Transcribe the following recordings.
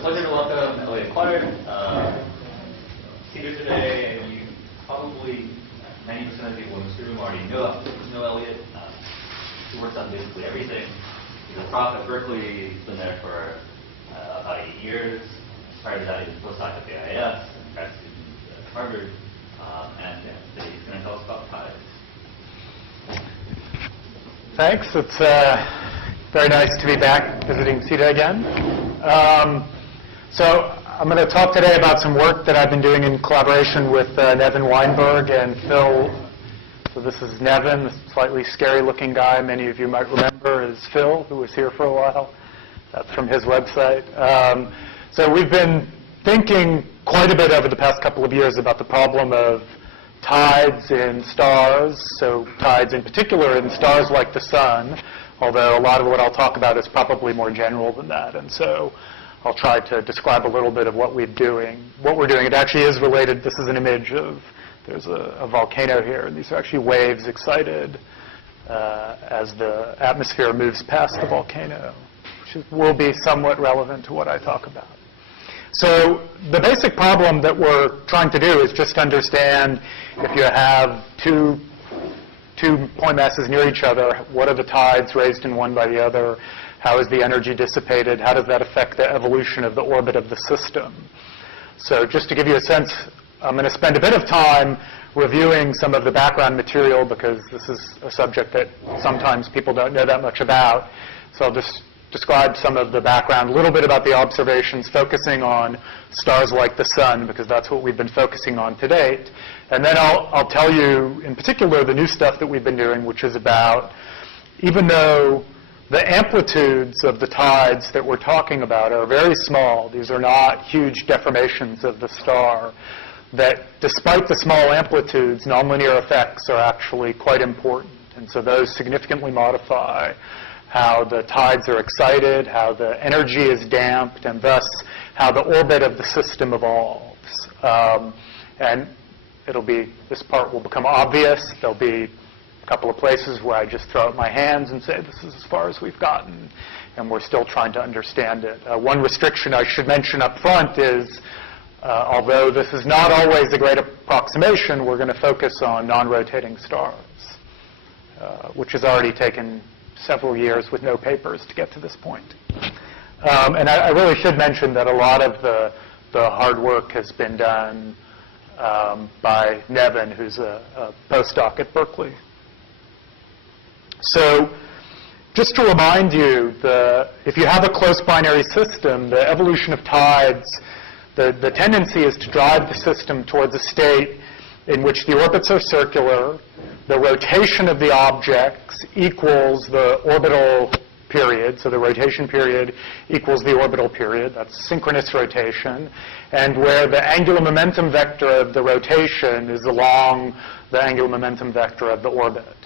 a pleasure to welcome Eliot Quataert. Here today, and you probably 90% of people in this room already know Eliot. He works on basically everything. He's a prof at Berkeley. He's been there for about 8 years. Prior to that, he was a postdoc at the IIS and grad student at Harvard. And today he's going to tell us about tides. Thanks. It's very nice to be back visiting CITA again. So I'm going to talk today about some work that I've been doing in collaboration with Nevin Weinberg and Phil. So this is Nevin, the slightly scary-looking guy many of you might remember is Phil, who was here for a while. That's from his website. So we've been thinking quite a bit over the past couple of years about the problem of tides in stars, so tides in particular in stars like the sun, although a lot of what I'll talk about is probably more general than that. And so I'll try to describe a little bit of what we're doing. It actually is related. This is an image of, there's a volcano here, and these are actually waves excited as the atmosphere moves past the volcano, which will be somewhat relevant to what I talk about. So the basic problem that we're trying to do is just understand if you have two point masses near each other, what are the tides raised in one by the other? How is the energy dissipated? How does that affect the evolution of the orbit of the system? So just to give you a sense, I'm going to spend a bit of time reviewing some of the background material because this is a subject that sometimes people don't know that much about. So I'll just describe some of the background, a little bit about the observations, focusing on stars like the sun, because that's what we've been focusing on to date. And then I'll tell you, in particular, the new stuff that we've been doing, which is about, even though the amplitudes of the tides that we're talking about are very small, these are not huge deformations of the star, that despite the small amplitudes, nonlinear effects are actually quite important. And so those significantly modify how the tides are excited, how the energy is damped, and thus how the orbit of the system evolves. And this part will become obvious. There'll be a couple of places where I just throw up my hands and say, this is as far as we've gotten, and we're still trying to understand it. One restriction I should mention up front is, although this is not always a great approximation, we're going to focus on non-rotating stars, which has already taken several years with no papers to get to this point. And I really should mention that a lot of the hard work has been done by Nevin, who's a postdoc at Berkeley. So just to remind you, if you have a close binary system, the evolution of tides, the tendency is to drive the system towards a state in which the orbits are circular, the rotation of the objects equals the orbital period, so the rotation period equals the orbital period. That's synchronous rotation. And where the angular momentum vector of the rotation is along the angular momentum vector of the orbit.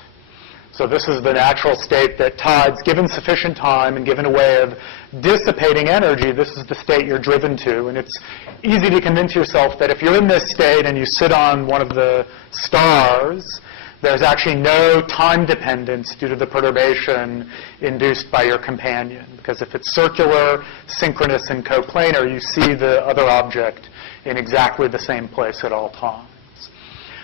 So this is the natural state that tides, given sufficient time and given a way of dissipating energy, this is the state you're driven to. And it's easy to convince yourself that if you're in this state and you sit on one of the stars, there's actually no time dependence due to the perturbation induced by your companion. Because if it's circular, synchronous, and coplanar, you see the other object in exactly the same place at all times.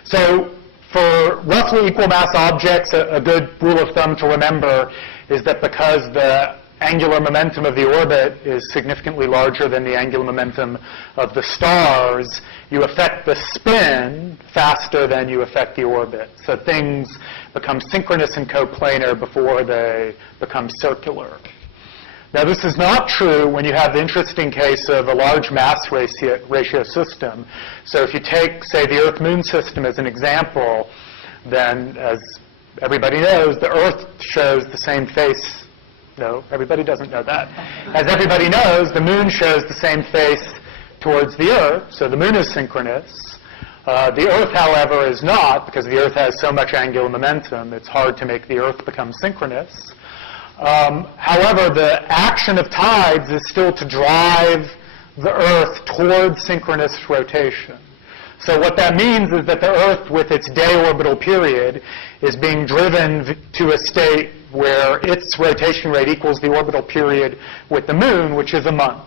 So for roughly equal mass objects, a good rule of thumb to remember is that because the angular momentum of the orbit is significantly larger than the angular momentum of the stars, you affect the spin faster than you affect the orbit. So things become synchronous and coplanar before they become circular. Now, this is not true when you have the interesting case of a large mass ratio system. So if you take, say, the Earth-Moon system as an example, then as everybody knows, the Earth shows the same face. No, everybody doesn't know that. As everybody knows, the Moon shows the same face towards the Earth, so the Moon is synchronous. The Earth, however, is not, because the Earth has so much angular momentum, it's hard to make the Earth become synchronous. However, the action of tides is still to drive the Earth towards synchronous rotation. So what that means is that the Earth, with its day orbital period, is being driven to a state where its rotation rate equals the orbital period with the Moon, which is a month.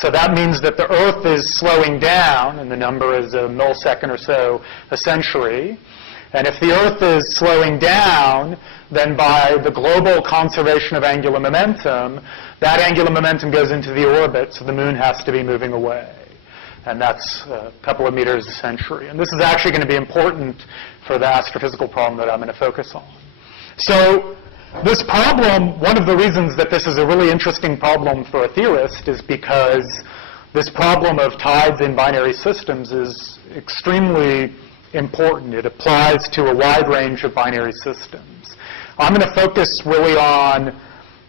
So that means that the Earth is slowing down, and the number is a millisecond or so a century. And if the Earth is slowing down, then by the global conservation of angular momentum, that angular momentum goes into the orbit, so the moon has to be moving away. And that's a couple of meters a century. And this is actually going to be important for the astrophysical problem that I'm going to focus on. So this problem, one of the reasons that this is a really interesting problem for a theorist is because this problem of tides in binary systems is extremely important. It applies to a wide range of binary systems. I'm going to focus really on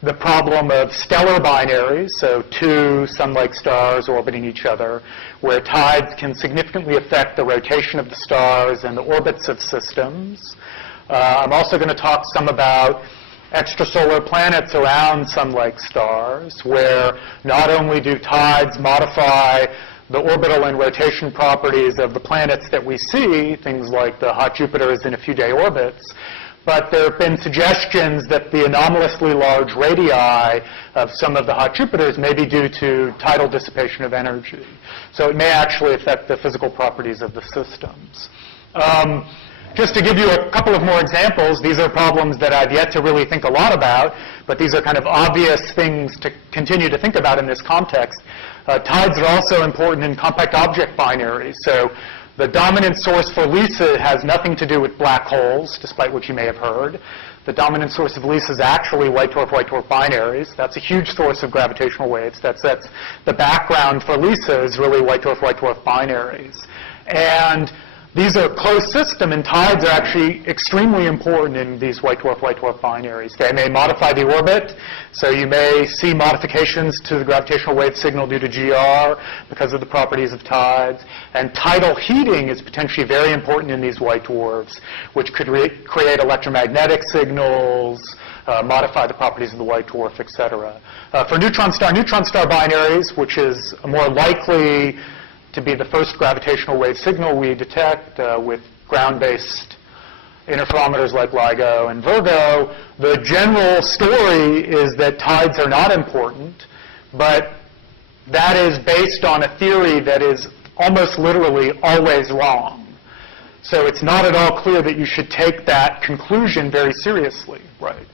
the problem of stellar binaries, so two sun-like stars orbiting each other, where tides can significantly affect the rotation of the stars and the orbits of systems. I'm also going to talk some about extrasolar planets around sun-like stars, where not only do tides modify the orbital and rotation properties of the planets that we see, things like the hot Jupiters in a few-day orbits, but there have been suggestions that the anomalously large radii of some of the hot Jupiters may be due to tidal dissipation of energy. So it may actually affect the physical properties of the systems. Just to give you a couple of more examples, these are problems that I've yet to really think a lot about, but these are kind of obvious things to continue to think about in this context. Tides are also important in compact object binaries. So the dominant source for LISA has nothing to do with black holes, despite what you may have heard. The dominant source of LISA is actually white dwarf binaries. That's a huge source of gravitational waves. That's the background for LISA is really white dwarf binaries. And these are closed system, and tides are actually extremely important in these white dwarf binaries. They may modify the orbit, so you may see modifications to the gravitational wave signal due to GR because of the properties of tides. And tidal heating is potentially very important in these white dwarfs, which could create electromagnetic signals, modify the properties of the white dwarf, et cetera. For neutron-star binaries, which is more likely to be the first gravitational wave signal we detect with ground-based interferometers like LIGO and Virgo, the general story is that tides are not important, but that is based on a theory that is almost literally always wrong. So it's not at all clear that you should take that conclusion very seriously, right?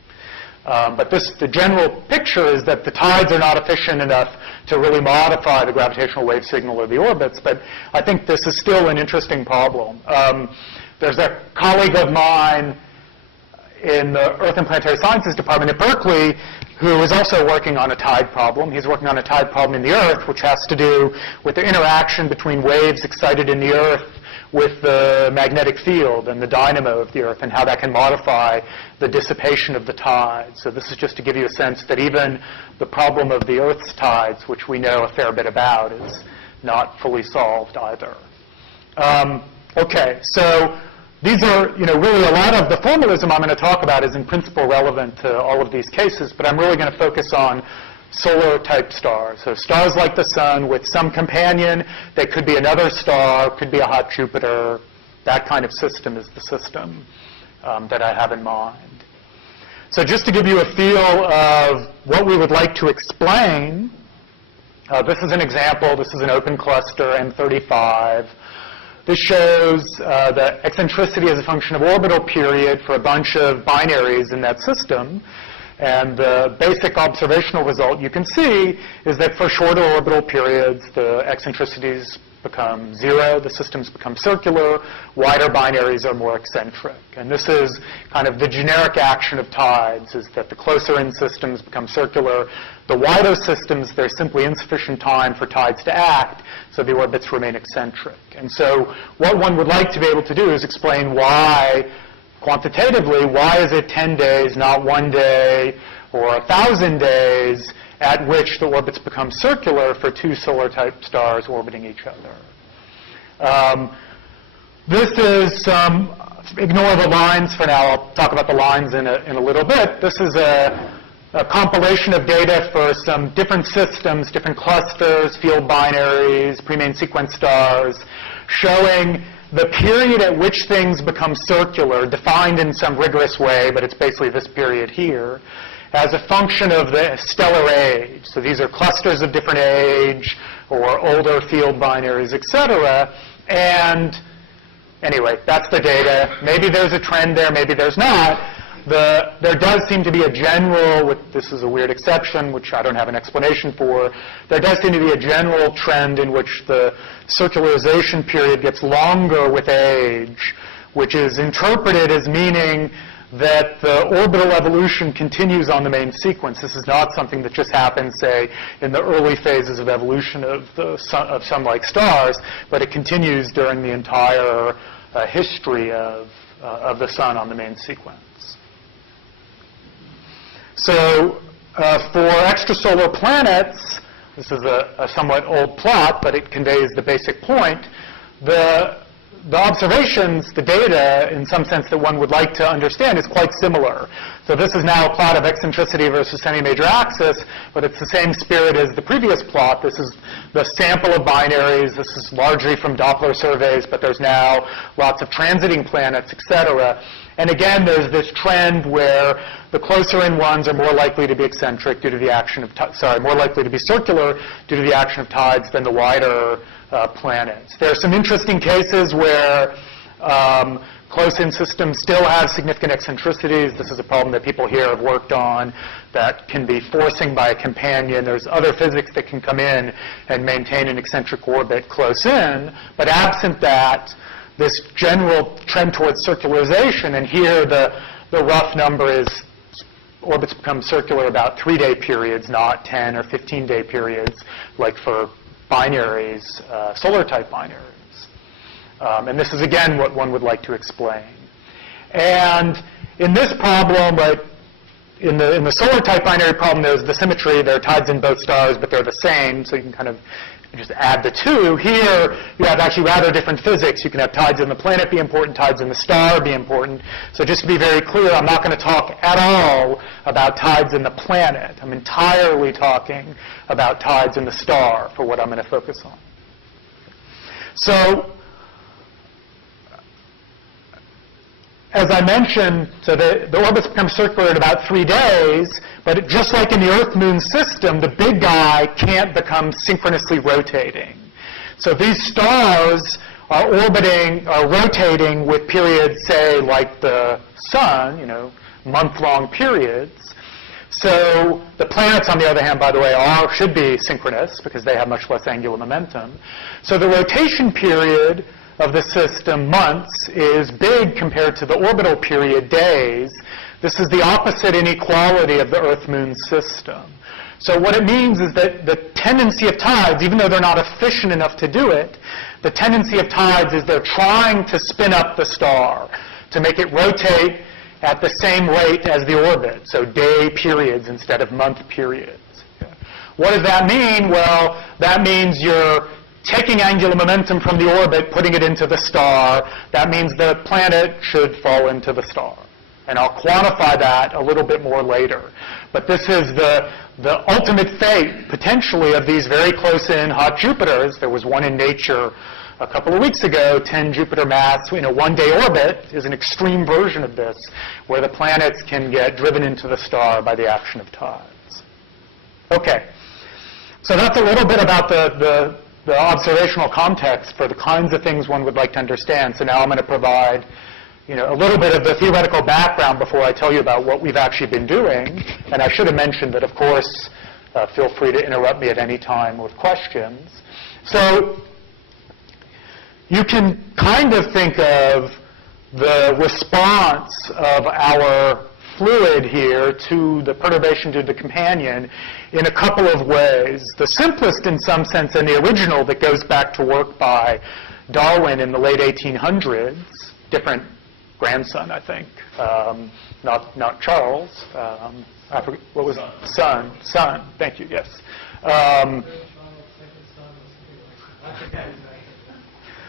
But the general picture is that the tides are not efficient enough to really modify the gravitational wave signal or the orbits, but I think this is still an interesting problem. There's a colleague of mine in the Earth and Planetary Sciences Department at Berkeley who is also working on a tide problem. He's working on a tide problem in the Earth, which has to do with the interaction between waves excited in the Earth with the magnetic field and the dynamo of the Earth, and how that can modify the dissipation of the tides. So this is just to give you a sense that even the problem of the Earth's tides, which we know a fair bit about, is not fully solved either. Okay, so these are, really a lot of the formalism I'm going to talk about is in principle relevant to all of these cases, but I'm really going to focus on solar-type stars. So stars like the sun with some companion. They could be another star, could be a hot Jupiter. That kind of system is the system that I have in mind. So just to give you a feel of what we would like to explain, this is an example. This is an open cluster, M35. This shows the eccentricity as a function of orbital period for a bunch of binaries in that system. And the basic observational result you can see is that for shorter orbital periods, the eccentricities become zero, the systems become circular, wider binaries are more eccentric. And this is kind of the generic action of tides, is that the closer in systems become circular. The wider systems, there's simply insufficient time for tides to act, so the orbits remain eccentric. And so what one would like to be able to do is explain why, quantitatively, why is it 10 days, not 1 day, or 1,000 days, at which the orbits become circular for two solar-type stars orbiting each other. This is ignore the lines for now. I'll talk about the lines in a little bit. This is a compilation of data for some different systems, different clusters, field binaries, pre-main sequence stars, showing the period at which things become circular, defined in some rigorous way, but it's basically this period here, as a function of the stellar age. So these are clusters of different age, or older field binaries, et cetera. And anyway, that's the data. Maybe there's a trend there, maybe there's not. There does seem to be a general, this is a weird exception, which I don't have an explanation for, there does seem to be a general trend in which the circularization period gets longer with age, which is interpreted as meaning that the orbital evolution continues on the main sequence. This is not something that just happens, say, in the early phases of evolution of sun-like stars, but it continues during the entire history of the sun on the main sequence. So for extrasolar planets, this is a somewhat old plot, but it conveys the basic point. The observations, the data, in some sense that one would like to understand, is quite similar. So this is now a plot of eccentricity versus semi-major axis, but it's the same spirit as the previous plot. This is the sample of binaries. This is largely from Doppler surveys, but there's now lots of transiting planets, et cetera. And again, there's this trend where the closer in ones are more likely to be eccentric due to the action of, more likely to be circular due to the action of tides than the wider planets. There are some interesting cases where close-in systems still have significant eccentricities. This is a problem that people here have worked on that can be forcing by a companion. There's other physics that can come in and maintain an eccentric orbit close in. But absent that, this general trend towards circularization, and here the rough number is orbits become circular about 3-day periods, not 10 or 15-day periods, like for binaries, SolarType binaries. And this is, again, what one would like to explain. And in this problem, right, in the SolarType binary problem, there's the symmetry. There are tides in both stars, but they're the same, so you can kind of just add the two. Here, you have actually rather different physics. You can have tides in the planet be important, tides in the star be important. So just to be very clear, I'm not going to talk at all about tides in the planet. I'm entirely talking about tides in the star for what I'm going to focus on. So, as I mentioned, so the orbits become circular in about 3 days, but just like in the Earth-Moon system, the big guy can't become synchronously rotating. So these stars are rotating with periods, say, like the sun, month-long periods. So the planets, on the other hand, by the way, should be synchronous because they have much less angular momentum. So the rotation period of the system, months, is big compared to the orbital period, days. This is the opposite inequality of the Earth-Moon system. So what it means is that the tendency of tides, even though they're not efficient enough to do it, the tendency of tides is they're trying to spin up the star to make it rotate at the same rate as the orbit, so day periods instead of month periods. What does that mean? Well, that means you're taking angular momentum from the orbit, putting it into the star. That means the planet should fall into the star. And I'll quantify that a little bit more later. But this is the ultimate fate, potentially, of these very close-in hot Jupiters. There was one in Nature a couple of weeks ago, 10 Jupiter mass in a one-day orbit is an extreme version of this, where the planets can get driven into the star by the action of tides. Okay. So that's a little bit about the observational context for the kinds of things one would like to understand. So now I'm going to provide a little bit of the theoretical background before I tell you about what we've actually been doing. And I should have mentioned that, of course, feel free to interrupt me at any time with questions. So you can kind of think of the response of our fluid here to the perturbation to the companion in a couple of ways. The simplest, in some sense, and the original that goes back to work by Darwin in the late 1800s, different grandson, I think, not Charles. I forget, what was it? Son. Thank you. Yes.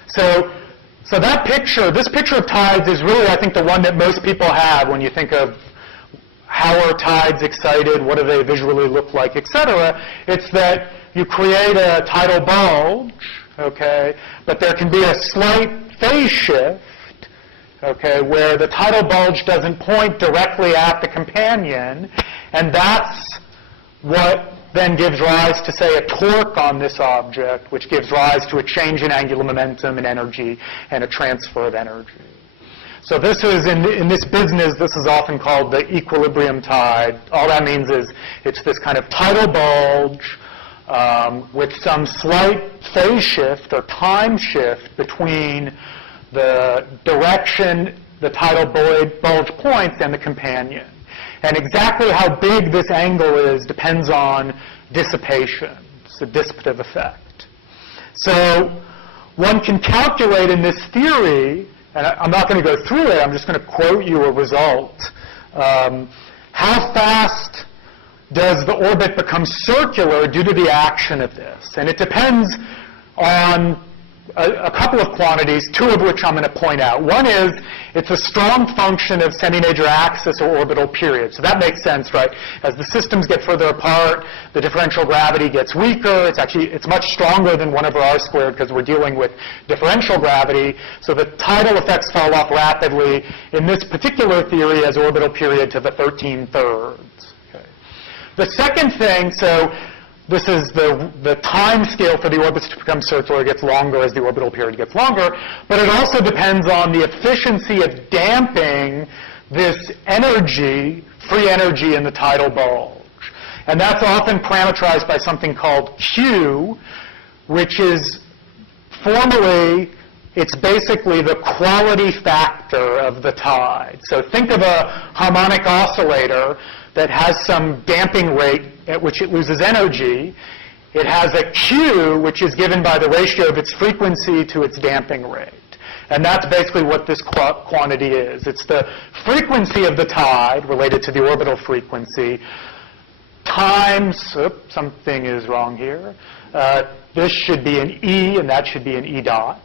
So that picture, this picture of tides is really, I think, the one that most people have when you think of how are tides excited, what do they visually look like, etc. It's that you create a tidal bulge, okay, but there can be a slight phase shift, okay, where the tidal bulge doesn't point directly at the companion, and that's what then gives rise to, say, a torque on this object, which gives rise to a change in angular momentum and energy and a transfer of energy. So this is, in this business, this is often called the equilibrium tide. All that means is it's this kind of tidal bulge with some slight phase shift or time shift between the direction the tidal bulge points and the companion. And exactly how big this angle is depends on dissipation. It's a dissipative effect. So one can calculate in this theory, and I'm not going to go through it, I'm just going to quote you a result. How fast does the orbit become circular due to the action of this? And it depends on a couple of quantities, two of which I'm going to point out. One is it's a strong function of semi-major axis or orbital period. So that makes sense, right? As the systems get further apart, the differential gravity gets weaker. It's much stronger than 1 over r squared because we're dealing with differential gravity. So the tidal effects fall off rapidly in this particular theory as orbital period to the 13/3. Okay. The second thing, so this is the time scale for the orbits to become circular. It gets longer as the orbital period gets longer. But it also depends on the efficiency of damping this energy, free energy in the tidal bulge. And that's often parametrized by something called Q, which is formally, it's basically the quality factor of the tide. So think of a harmonic oscillator that has some damping rate at which it loses energy. It has a Q, which is given by the ratio of its frequency to its damping rate. And that's basically what this quantity is. It's the frequency of the tide related to the orbital frequency times, something is wrong here. This should be an E, and that should be an E dot.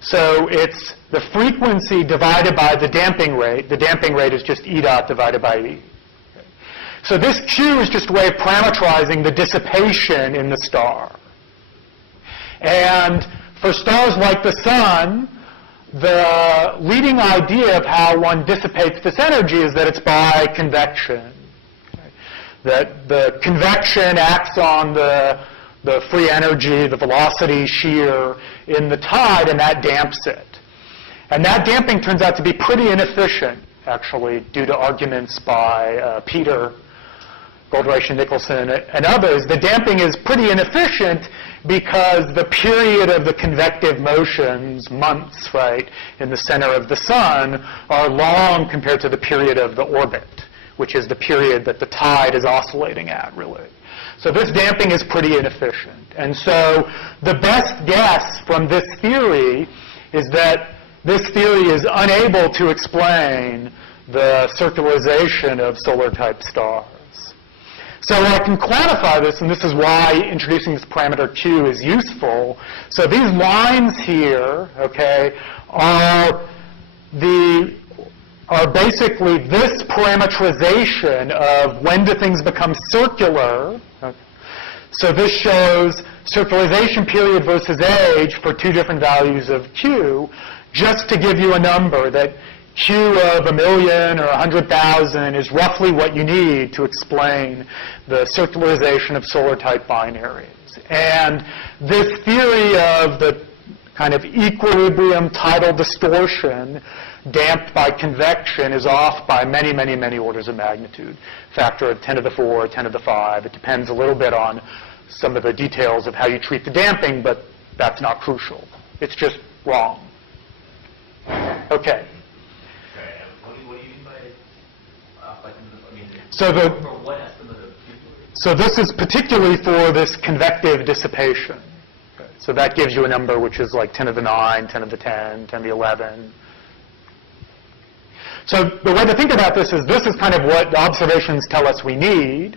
So it's the frequency divided by the damping rate. The damping rate is just E dot divided by E. So this Q is just a way of parametrizing the dissipation in the star. And for stars like the Sun, the leading idea of how one dissipates this energy is that it's by convection. Okay? That the convection acts on the free energy, the velocity shear in the tide, and that damps it. And that damping turns out to be pretty inefficient, actually, due to arguments by Peter, Goldreich, Nicholson, and others. The damping is pretty inefficient because the period of the convective motions, months, right, in the center of the Sun, are long compared to the period of the orbit, which is the period that the tide is oscillating at, really. So this damping is pretty inefficient. And so the best guess from this theory is that this theory is unable to explain the circularization of solar-type stars. So I can quantify this, and this is why introducing this parameter Q is useful. So these lines here, okay, are basically this parametrization of when do things become circular. Okay. So this shows circularization period versus age for two different values of Q, just to give you a number that Q of 1,000,000 or 100,000 is roughly what you need to explain the circularization of solar-type binaries. And this theory of the kind of equilibrium tidal distortion damped by convection is off by many, many, many orders of magnitude. Factor of 10 to the 4, 10 to the 5. It depends a little bit on some of the details of how you treat the damping, but that's not crucial. It's just wrong. Okay. So this is particularly for this convective dissipation. Okay. So that gives you a number which is like 10 to the 9, 10 to the 10, 10 to the 11. So the way to think about this is kind of what the observations tell us we need.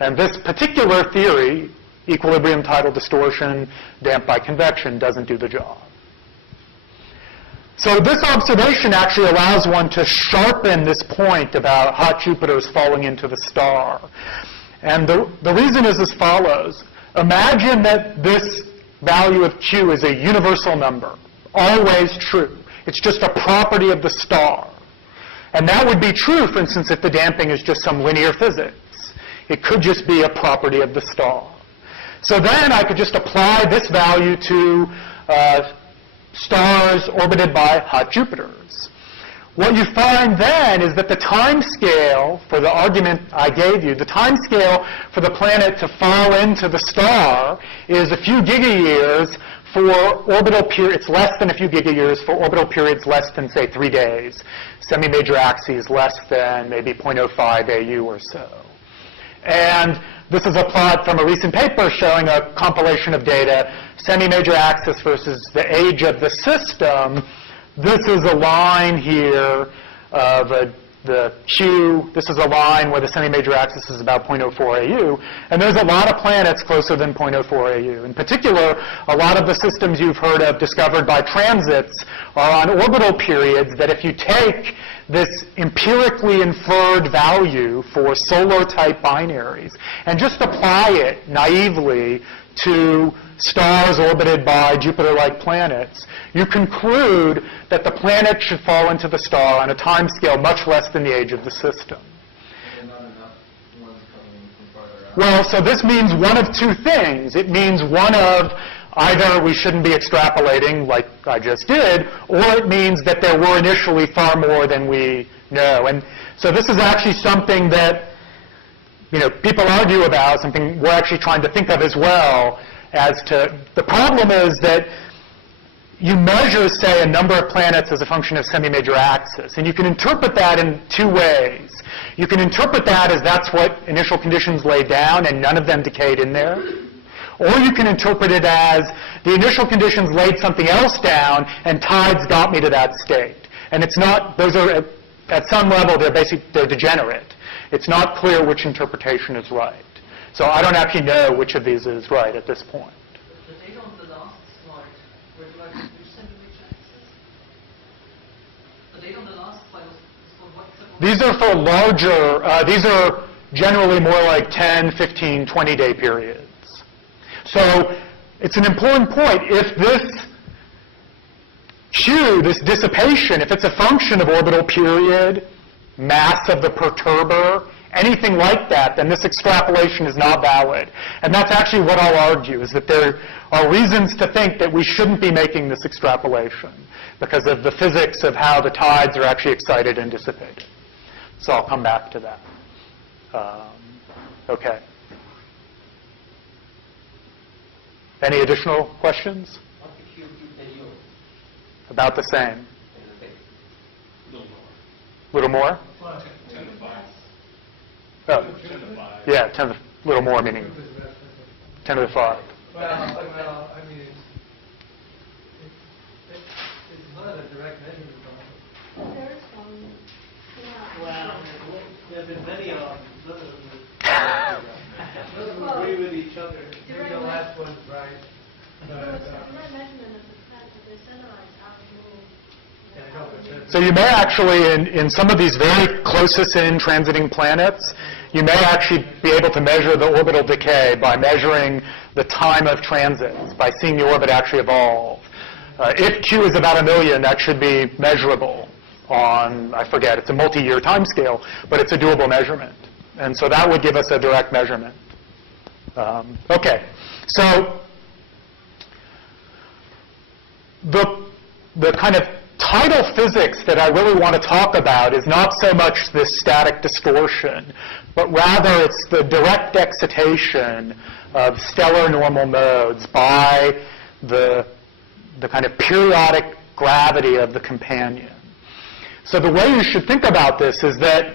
And this particular theory, equilibrium tidal distortion damped by convection, doesn't do the job. So this observation actually allows one to sharpen this point about hot Jupiters falling into the star. And the reason is as follows. Imagine that this value of Q is a universal number, always true. It's just a property of the star. And that would be true, for instance, if the damping is just some linear physics. It could just be a property of the star. So then I could just apply this value to stars orbited by hot Jupiters. What you find then is that the time scale for the argument I gave you, the time scale for the planet to fall into the star is a few gigayears for orbital periods, less than a few gigayears for orbital periods less than, say, 3 days. Semi-major axes less than maybe 0.05 AU or so. And this is a plot from a recent paper showing a compilation of data, semi-major axis versus the age of the system. This is a line here of the Q. This is a line where the semi-major axis is about 0.04 AU. And there's a lot of planets closer than 0.04 AU. In particular, a lot of the systems you've heard of discovered by transits are on orbital periods that if you take this empirically inferred value for SolarType binaries and just apply it naively to stars orbited by Jupiter-like planets, you conclude that the planet should fall into the star on a time scale much less than the age of the system. And not enough ones coming from farther out. Well, so this means one of two things. It means one of either we shouldn't be extrapolating like I just did, or it means that there were initially far more than we know. And so this is actually something that people argue about, something we're actually trying to think of as well. As to the problem is that you measure, say, a number of planets as a function of semi-major axis, and you can interpret that in two ways. You can interpret that as that's what initial conditions laid down and none of them decayed in there. Or you can interpret it as the initial conditions laid something else down and tides got me to that state. And it's not, those are, at some level, they're degenerate. It's not clear which interpretation is right. So I don't actually know which of these is right at this point. The data on the last slide, where do I which semi-major axis? The data on the last slide was for what? These are for larger, these are generally more like 10, 15, 20-day periods. So it's an important point. If this Q, this dissipation, if it's a function of orbital period, mass of the perturber, anything like that, then this extrapolation is not valid. And that's actually what I'll argue, is that there are reasons to think that we shouldn't be making this extrapolation because of the physics of how the tides are actually excited and dissipated. So I'll come back to that. Okay. Any additional questions? What's the Q Eliot? About the same. A little more. Little more? 10 to 5. Oh, 10 to 5. yeah, 10 to, little more meaning 10 to the 5. Well, I mean, it's not a direct measurement of it. There's some, yeah. Well, there have been many of them. None of them agree with each other. Maybe the last one's right. So it's a direct measurement of the fact that they're centralized out of the So you may actually, in some of these very closest in transiting planets, you may actually be able to measure the orbital decay by measuring the time of transits, by seeing the orbit actually evolve. If Q is about 1 million, that should be measurable on, I forget, it's a multi-year time scale, but it's a doable measurement. And so that would give us a direct measurement. Okay, so the kind of tidal physics that I really want to talk about is not so much this static distortion, but rather it's the direct excitation of stellar normal modes by the kind of periodic gravity of the companion. So the way you should think about this is that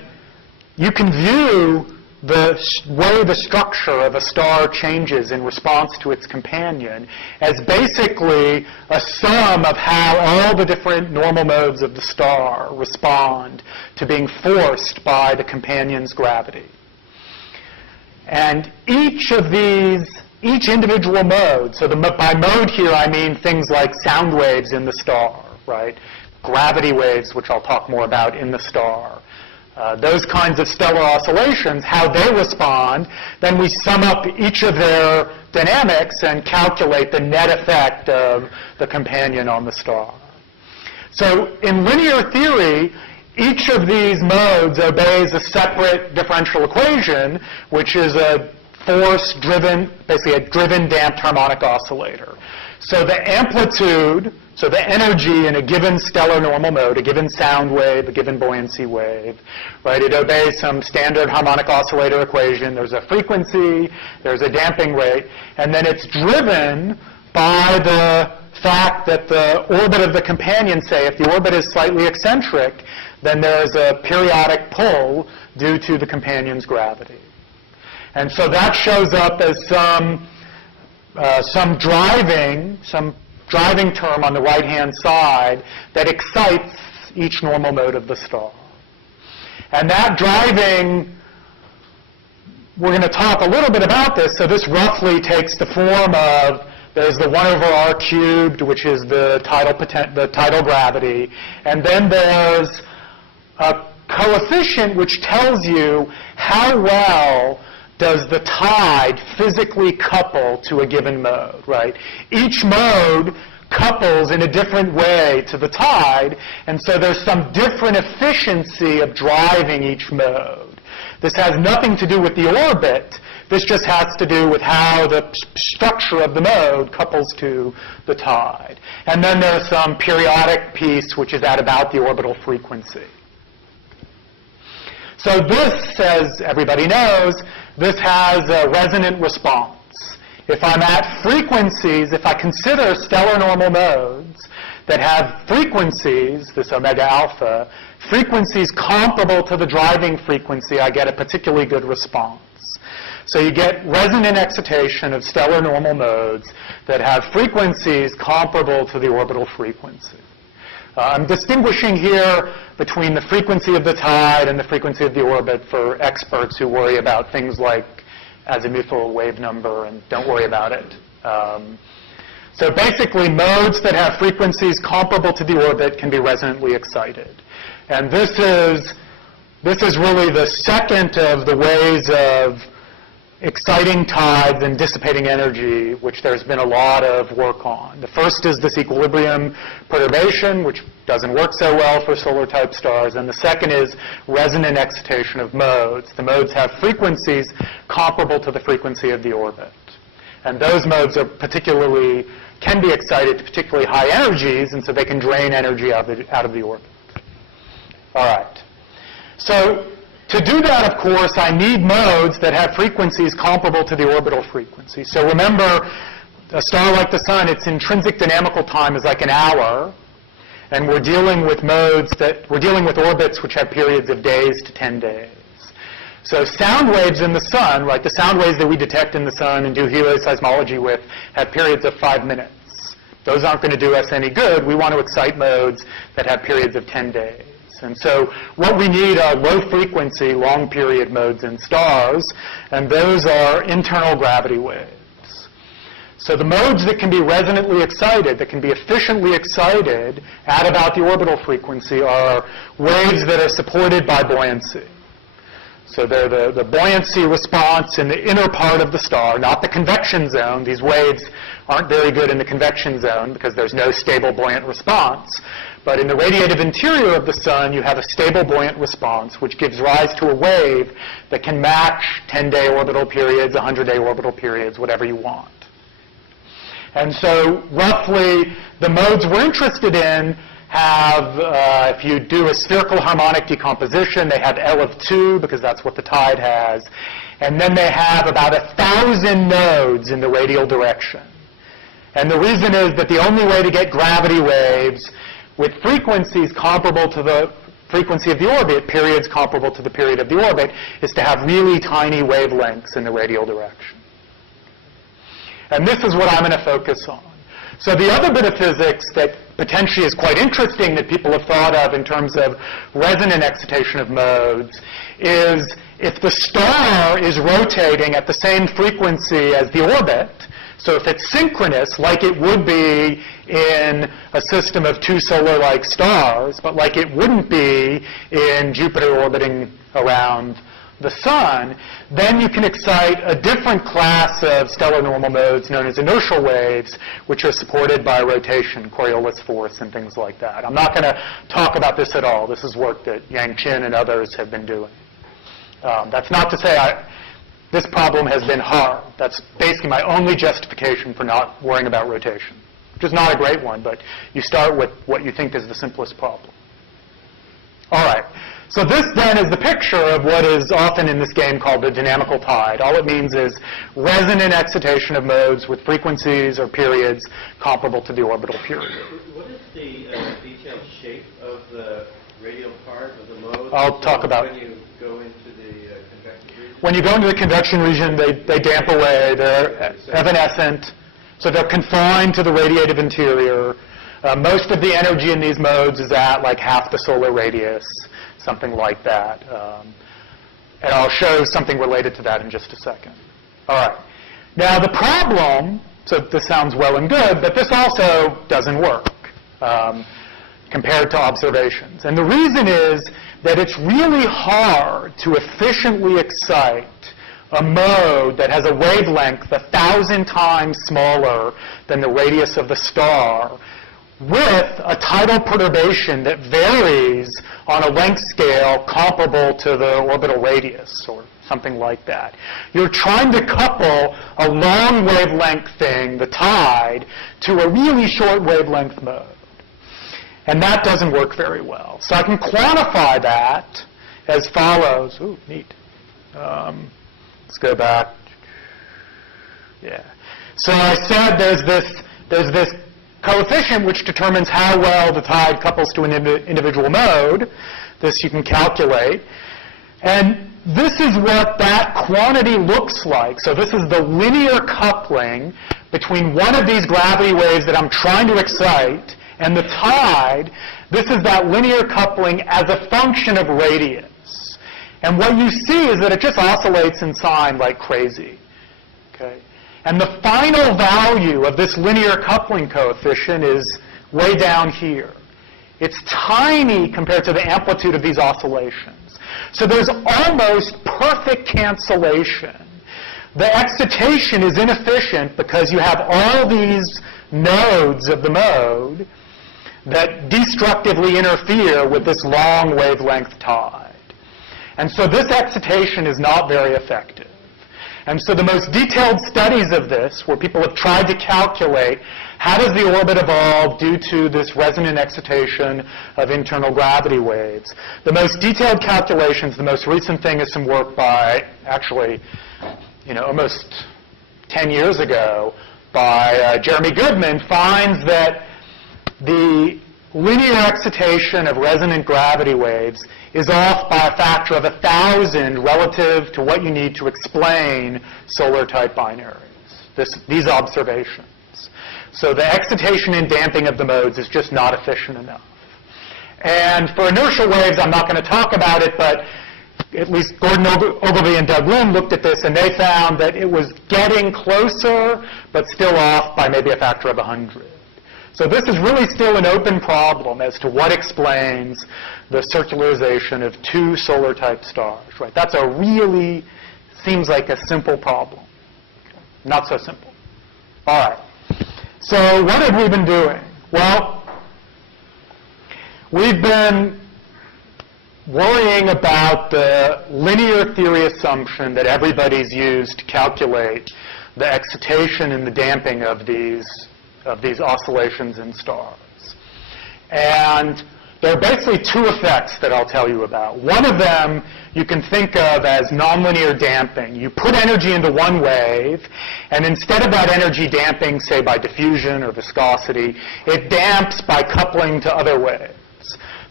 you can view the way the structure of a star changes in response to its companion as basically a sum of how all the different normal modes of the star respond to being forced by the companion's gravity. And each individual mode, so by mode here I mean things like sound waves in the star, right? Gravity waves, which I'll talk more about in the star. Those kinds of stellar oscillations, how they respond, then we sum up each of their dynamics and calculate the net effect of the companion on the star. So in linear theory, each of these modes obeys a separate differential equation, which is a force-driven, basically a driven damped harmonic oscillator. So the amplitude, so the energy in a given stellar normal mode, a given sound wave, a given buoyancy wave, right? It obeys some standard harmonic oscillator equation. There's a frequency, there's a damping rate, and then it's driven by the fact that the orbit of the companion, say, if the orbit is slightly eccentric, then there's a periodic pull due to the companion's gravity. And so that shows up as some driving term on the right-hand side that excites each normal mode of the star. And that driving, we're going to talk a little bit about this. So this roughly takes the form of, there's the 1 over r cubed, which is the tidal gravity, and then there's a coefficient which tells you how well does the tide physically couple to a given mode, right? Each mode couples in a different way to the tide, and so there's some different efficiency of driving each mode. This has nothing to do with the orbit. This just has to do with how the structure of the mode couples to the tide. And then there's some periodic piece which is at about the orbital frequency. So this, as everybody knows, this has a resonant response. If I'm at frequencies, if I consider stellar normal modes that have frequencies, this omega alpha, frequencies comparable to the driving frequency, I get a particularly good response. So you get resonant excitation of stellar normal modes that have frequencies comparable to the orbital frequency. I'm distinguishing here between the frequency of the tide and the frequency of the orbit for experts who worry about things like azimuthal wave number and don't worry about it. So basically, modes that have frequencies comparable to the orbit can be resonantly excited. And this is really the second of the ways of exciting tides and dissipating energy, which there's been a lot of work on. The first is this equilibrium perturbation, which doesn't work so well for solar-type stars. And the second is resonant excitation of modes. The modes have frequencies comparable to the frequency of the orbit. And those modes are can be excited to particularly high energies, and so they can drain energy out of the orbit. All right. So to do that, of course, I need modes that have frequencies comparable to the orbital frequency. So remember, a star like the sun, its intrinsic dynamical time is like an hour, and we're dealing with orbits which have periods of days to 10 days. So sound waves in the sun, right, the sound waves that we detect in the sun and do helioseismology with, have periods of 5 minutes. Those aren't going to do us any good. We want to excite modes that have periods of 10 days. And so what we need are low-frequency, long-period modes in stars, and those are internal gravity waves. So the modes that can be resonantly excited, that can be efficiently excited at about the orbital frequency, are waves that are supported by buoyancy. So they're the buoyancy response in the inner part of the star, not the convection zone. These waves aren't very good in the convection zone because there's no stable buoyant response. But in the radiative interior of the sun, you have a stable buoyant response, which gives rise to a wave that can match 10-day orbital periods, 100-day orbital periods, whatever you want. And so roughly, the modes we're interested in have, if you do a spherical harmonic decomposition, they have L of 2, because that's what the tide has. And then they have about 1,000 nodes in the radial direction. And the reason is that the only way to get gravity waves with frequencies comparable to the frequency of the orbit, periods comparable to the period of the orbit, is to have really tiny wavelengths in the radial direction. And this is what I'm going to focus on. So the other bit of physics that potentially is quite interesting that people have thought of in terms of resonant excitation of modes is if the star is rotating at the same frequency as the orbit, so if it's synchronous, like it would be in a system of two solar-like stars, but like it wouldn't be in Jupiter orbiting around the sun, then you can excite a different class of stellar normal modes known as inertial waves, which are supported by rotation, Coriolis force, and things like that. I'm not going to talk about this at all. This is work that Yang Qin and others have been doing. That's not to say this problem has been hard. That's basically my only justification for not worrying about rotation, which is not a great one, but you start with what you think is the simplest problem. All right. So this then is the picture of what is often in this game called the dynamical tide. All it means is resonant excitation of modes with frequencies or periods comparable to the orbital period. What is the detailed shape of the radial part of the mode? I'll talk about when you go into the convection region? When you go into the convection region, they damp away. They're evanescent. So they're confined to the radiative interior. Most of the energy in these modes is at like half the solar radius, something like that. And I'll show something related to that in just a second. All right. Now the problem, so this sounds well and good, but this also doesn't work compared to observations. And the reason is that it's really hard to efficiently excite a mode that has a wavelength 1,000 times smaller than the radius of the star with a tidal perturbation that varies on a length scale comparable to the orbital radius or something like that. You're trying to couple a long wavelength thing, the tide, to a really short wavelength mode. And that doesn't work very well. So I can quantify that as follows. Ooh, neat. Let's go back. Yeah. So I said there's this coefficient which determines how well the tide couples to an individual mode. This you can calculate. And this is what that quantity looks like. So this is the linear coupling between one of these gravity waves that I'm trying to excite and the tide. This is that linear coupling as a function of radius. And what you see is that it just oscillates in sign like crazy. Okay? And the final value of this linear coupling coefficient is way down here. It's tiny compared to the amplitude of these oscillations. So there's almost perfect cancellation. The excitation is inefficient because you have all these nodes of the mode that destructively interfere with this long wavelength tide. And so this excitation is not very effective. And so the most detailed studies of this, where people have tried to calculate how does the orbit evolve due to this resonant excitation of internal gravity waves, the most detailed calculations, the most recent thing is some work by, actually, almost 10 years ago, by Jeremy Goodman, finds that the linear excitation of resonant gravity waves is off by a factor of 1,000 relative to what you need to explain SolarType binaries, these observations. So the excitation and damping of the modes is just not efficient enough. And for inertial waves, I'm not going to talk about it, but at least Gordon Ogilvy and Doug Lynn looked at this, and they found that it was getting closer, but still off by maybe a factor of 100. So this is really still an open problem as to what explains the circularization of two SolarType stars. Right? That's a really, seems like a simple problem. Okay. Not so simple. All right. So what have we been doing? Well, we've been worrying about the linear theory assumption that everybody's used to calculate the excitation and the damping of these oscillations in stars. And there are basically two effects that I'll tell you about. One of them you can think of as nonlinear damping. You put energy into one wave, and instead of that energy damping, say by diffusion or viscosity, it damps by coupling to other waves.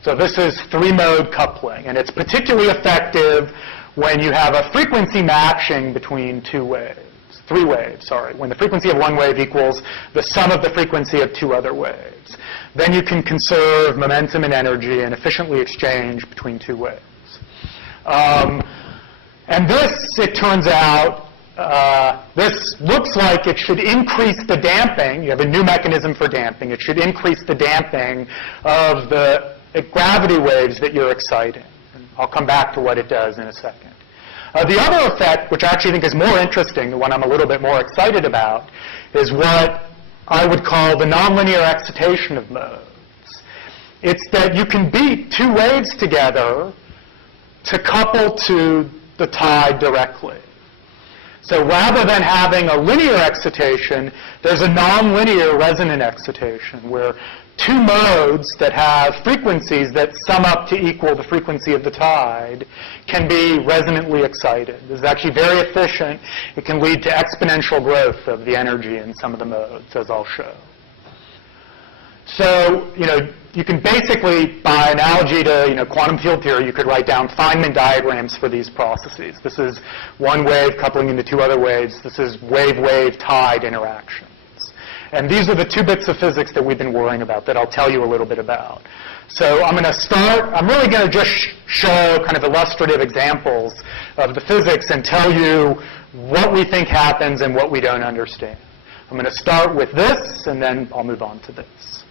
So this is three-mode coupling, and it's particularly effective when you have a frequency matching between three waves, when the frequency of one wave equals the sum of the frequency of two other waves. Then you can conserve momentum and energy and efficiently exchange between two waves. And this, it turns out, this looks like it should increase the damping. You have a new mechanism for damping. It should increase the damping of the gravity waves that you're exciting. And I'll come back to what it does in a second. The other effect, which I actually think is more interesting, the one I'm a little bit more excited about, is what I would call the nonlinear excitation of modes. It's that you can beat two waves together to couple to the tide directly. So rather than having a linear excitation, there's a nonlinear resonant excitation where two modes that have frequencies that sum up to equal the frequency of the tide can be resonantly excited. This is actually very efficient. It can lead to exponential growth of the energy in some of the modes, as I'll show. So, you can basically, by analogy to, quantum field theory, you could write down Feynman diagrams for these processes. This is one wave coupling into two other waves. This is wave-wave tide interactions. And these are the two bits of physics that we've been worrying about that I'll tell you a little bit about. So I'm really going to just show kind of illustrative examples of the physics and tell you what we think happens and what we don't understand. I'm going to start with this, and then I'll move on to this.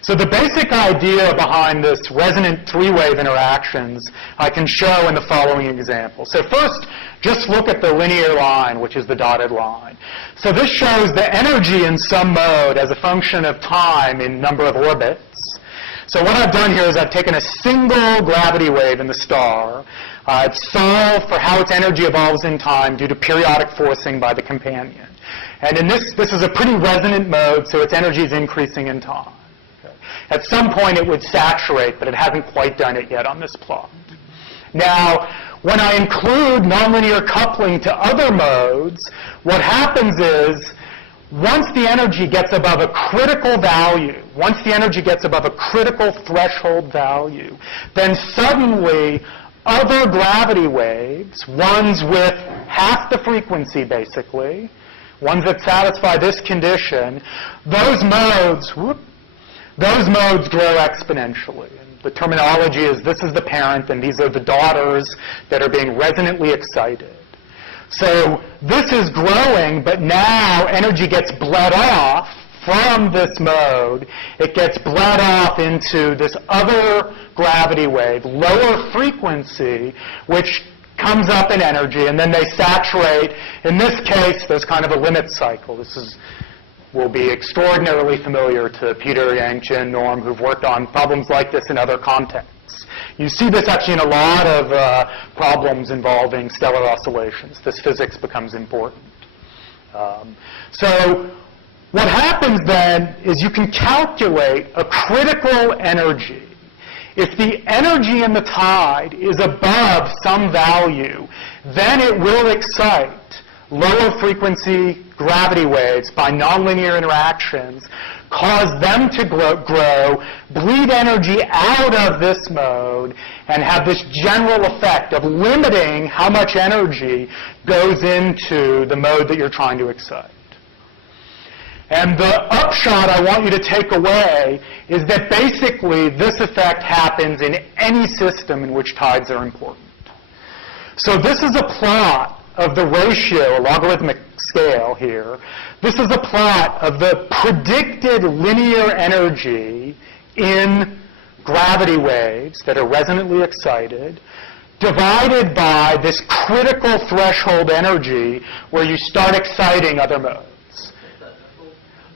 So the basic idea behind this resonant three-wave interactions I can show in the following example. So first, just look at the linear line, which is the dotted line. So this shows the energy in some mode as a function of time in number of orbits. So what I've done here is I've taken a single gravity wave in the star. I've solved for how its energy evolves in time due to periodic forcing by the companion. And in this is a pretty resonant mode, so its energy is increasing in time. At some point, it would saturate, but it hasn't quite done it yet on this plot. Now, when I include nonlinear coupling to other modes, what happens is once the energy gets above a critical value, once the energy gets above a critical threshold value, then suddenly other gravity waves, ones with half the frequency basically, ones that satisfy this condition, those modes grow exponentially. And the terminology is this is the parent and these are the daughters that are being resonantly excited. So this is growing, but now energy gets bled off from this mode. It gets bled off into this other gravity wave, lower frequency, which comes up in energy, and then they saturate. In this case, there's kind of a limit cycle. Will be extraordinarily familiar to Peter, Yang-Chin, Norm, who've worked on problems like this in other contexts. You see this actually in a lot of problems involving stellar oscillations. This physics becomes important. So what happens then is you can calculate a critical energy. If the energy in the tide is above some value, then it will excite lower frequency gravity waves by nonlinear interactions, cause them to grow, bleed energy out of this mode, and have this general effect of limiting how much energy goes into the mode that you're trying to excite. And the upshot I want you to take away is that basically this effect happens in any system in which tides are important. So this is a plot of the ratio, a logarithmic scale here. This is a plot of the predicted linear energy in gravity waves that are resonantly excited, divided by this critical threshold energy where you start exciting other modes.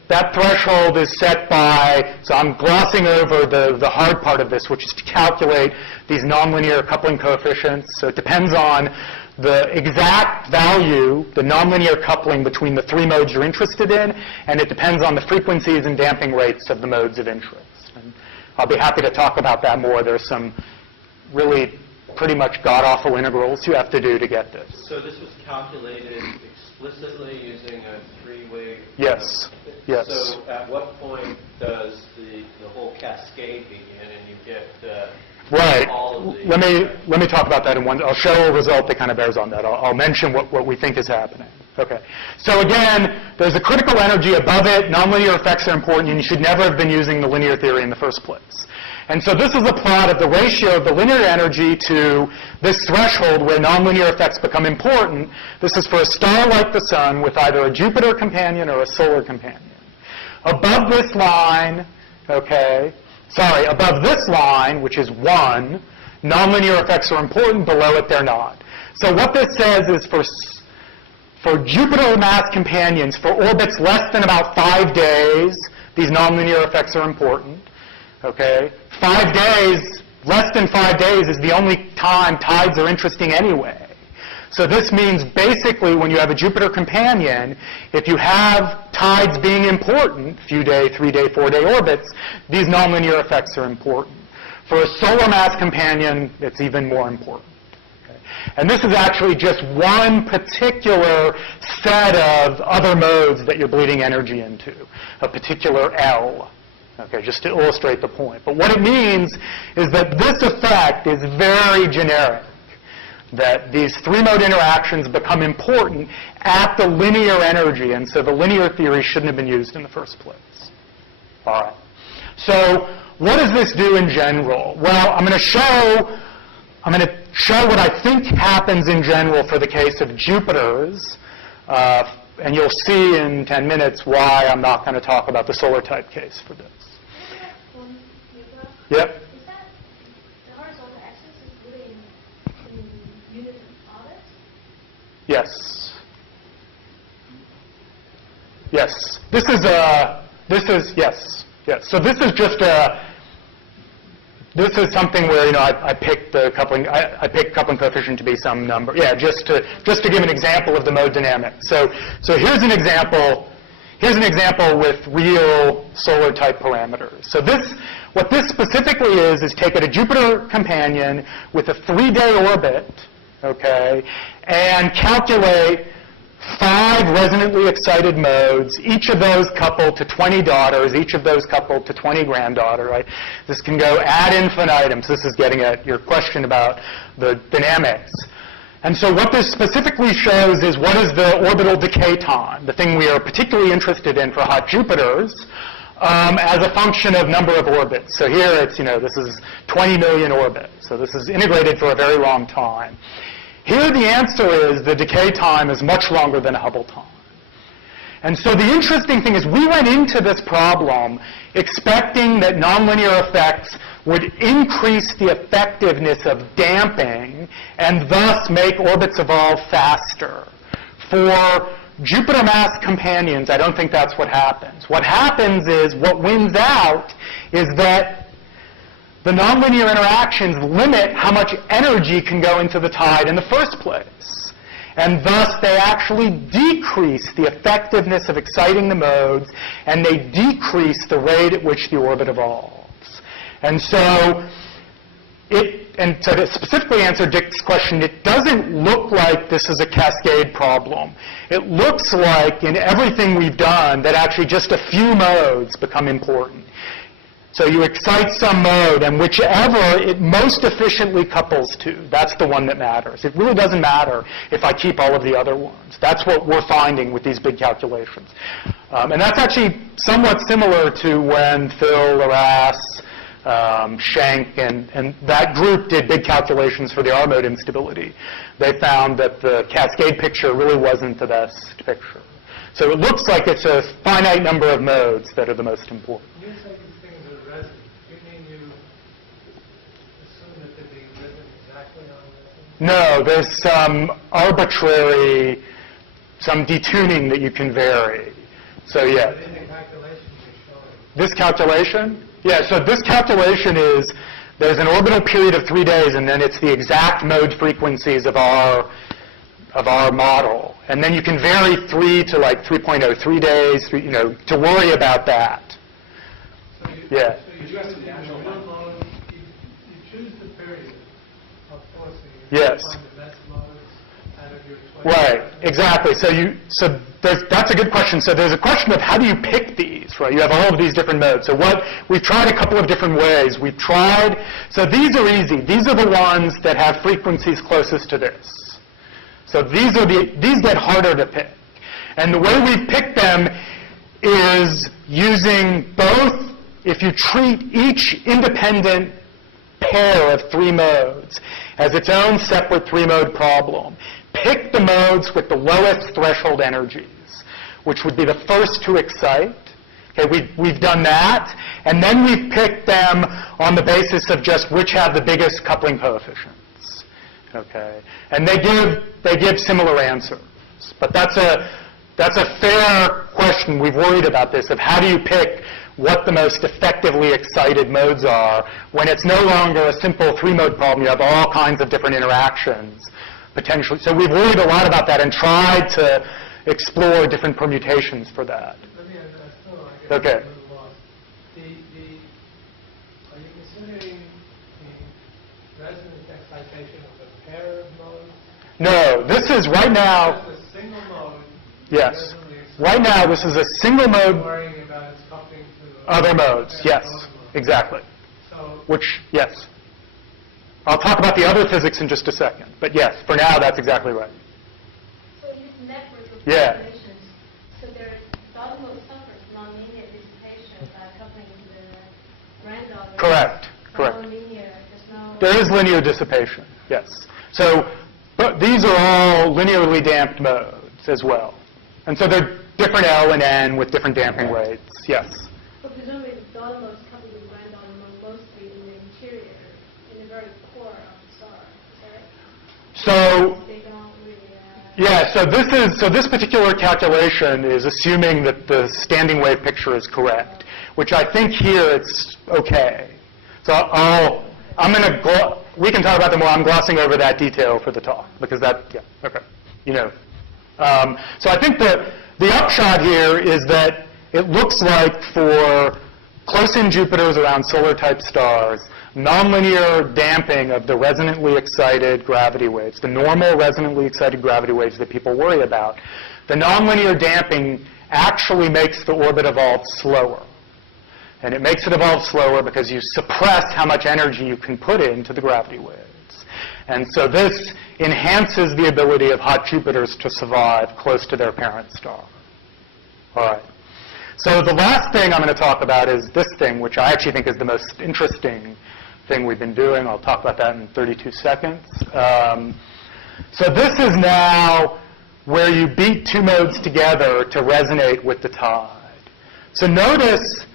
That threshold is set by, so I'm glossing over the hard part of this, which is to calculate these nonlinear coupling coefficients. So it depends on the exact value, the nonlinear coupling between the three modes you're interested in, and it depends on the frequencies and damping rates of the modes of interest. And I'll be happy to talk about that more. There's some really pretty much god-awful integrals you have to do to get this. So this was calculated explicitly using a three-way? Yes. Yes. So at what point does the whole cascade begin and you get right. all of the... Let me talk about that in one. I'll show a result that kind of bears on that. I'll mention what we think is happening. Okay. So again, there's a critical energy above it. Nonlinear effects are important, and you should never have been using the linear theory in the first place. And so this is a plot of the ratio of the linear energy to this threshold where nonlinear effects become important. This is for a star like the Sun with either a Jupiter companion or a solar companion. Above this line, above this line, which is 1, nonlinear effects are important. Below it, they're not. So what this says is for Jupiter mass companions, for orbits less than about 5 days, these nonlinear effects are important. Okay? 5 days, less than 5 days is the only time tides are interesting anyway. So this means basically when you have a Jupiter companion, if you have tides being important, few-day, 3-day, 4-day orbits, these nonlinear effects are important. For a solar mass companion, it's even more important. Okay? And this is actually just one particular set of other modes that you're bleeding energy into, a particular L. Okay, just to illustrate the point. But what it means is that this effect is very generic, that these three-mode interactions become important at the linear energy, and so the linear theory shouldn't have been used in the first place. All right. So what does this do in general? Well, I'm going to show what I think happens in general for the case of Jupiters, and you'll see in 10 minutes why I'm not going to talk about the SolarType case for this. Yep. Is that the horizontal axis is really in unit orbits? Yes. Yes. This is yes. Yes. So this is just this is something where, you know, I picked the coupling, I picked coupling coefficient to be some number. Yeah, just to give an example of the mode dynamics. So here's an example with real solar type parameters. So what this specifically is take a Jupiter companion with a 3-day orbit, okay, and calculate 5 resonantly excited modes, each of those coupled to 20 daughters, each of those coupled to 20 granddaughter, right? This can go ad infinitum. So this is getting at your question about the dynamics. And so what this specifically shows is what is the orbital decay time, the thing we are particularly interested in for hot Jupiters, as a function of number of orbits. So here it's, you know, this is 20 million orbits. So this is integrated for a very long time. Here the answer is the decay time is much longer than Hubble time. And so the interesting thing is we went into this problem expecting that nonlinear effects would increase the effectiveness of damping and thus make orbits evolve faster. For Jupiter mass companions, I don't think that's what happens. What happens is, what wins out is that the nonlinear interactions limit how much energy can go into the tide in the first place. And thus, they actually decrease the effectiveness of exciting the modes, and they decrease the rate at which the orbit evolves. And so, to specifically answer Dick's question, it doesn't look like this is a cascade problem. It looks like in everything we've done that actually just a few modes become important. So you excite some mode, and whichever it most efficiently couples to, that's the one that matters. It really doesn't matter if I keep all of the other ones. That's what we're finding with these big calculations. And that's actually somewhat similar to when Phil, Laras, Schenck, and that group did big calculations for the R mode instability. They found that the cascade picture really wasn't the best picture. So it looks like it's a finite number of modes that are the most important. You say these things are resonant. You mean you assume that they're being resonant exactly on resonant? No, there's some arbitrary, some detuning that you can vary. So yeah. But in the calculations you're showing. This calculation? Yeah, so this calculation is, there's an orbital period of 3 days, and then it's the exact mode frequencies of our model. And then you can vary 3 to like 3.03 days, you know, to worry about that. So you, Yeah. So you choose the period of forcing. Yes. Find the best modes out of your 20. Right, exactly. So that's a good question. So there's a question of how do you pick these, right? You have all of these different modes. So we've tried a couple of different ways. So these are easy. These are the ones that have frequencies closest to this. So these get harder to pick. And the way we've picked them is using both, if you treat each independent pair of 3 modes as its own separate 3-mode problem, pick the modes with the lowest threshold energies, which would be the first to excite. Okay, we've done that, and then we've picked them on the basis of just which have the biggest coupling coefficients. Okay, and they give similar answers, but that's a fair question. We've worried about this of how do you pick what the most effectively excited modes are when it's no longer a simple 3-mode problem. You have all kinds of different interactions potentially. So we've worried a lot about that and tried to explore different permutations for that. Let me still, I guess, Okay. a little lost. Are you considering the resonance excitation of a pair of modes? No, this is right now. Just a single mode. Yes. Resonantly excited. Right now, this is a single mode. Worrying about its coupling to Other modes. pair Yes, of modes. exactly. So Which, yes. I'll talk about the other physics in just a second. But yes, for now, that's exactly right. So in this network of Yeah. populations, so there dot mode suffers nonlinear dissipation by coupling to the granddaughter. Correct. So Correct. nonlinear, there's no. There is linear dissipation, yes. So, but these are all linearly damped modes as well. And so they're different L and N with different damping rates, yes. But presumably the daughter modes couple with granddaughter mode mostly in the interior, in the very core of the star, correct? So, They don't really. yeah, so this particular calculation is assuming that the standing wave picture is correct, which I think here it's okay. So I'm going to, we can talk about that more. I'm glossing over that detail for the talk because that, yeah, okay, you know. So I think the upshot here is that it looks like for close-in Jupiters around solar-type stars, nonlinear damping of the resonantly excited gravity waves, the normal resonantly excited gravity waves that people worry about, the nonlinear damping actually makes the orbit evolve slower. And it makes it evolve slower because you suppress how much energy you can put into the gravity waves. And so this enhances the ability of hot Jupiters to survive close to their parent star. All right. So the last thing I'm going to talk about is this thing, which I actually think is the most interesting thing we've been doing. I'll talk about that in 32 seconds. So this is now where you beat two modes together to resonate with the tide. So notice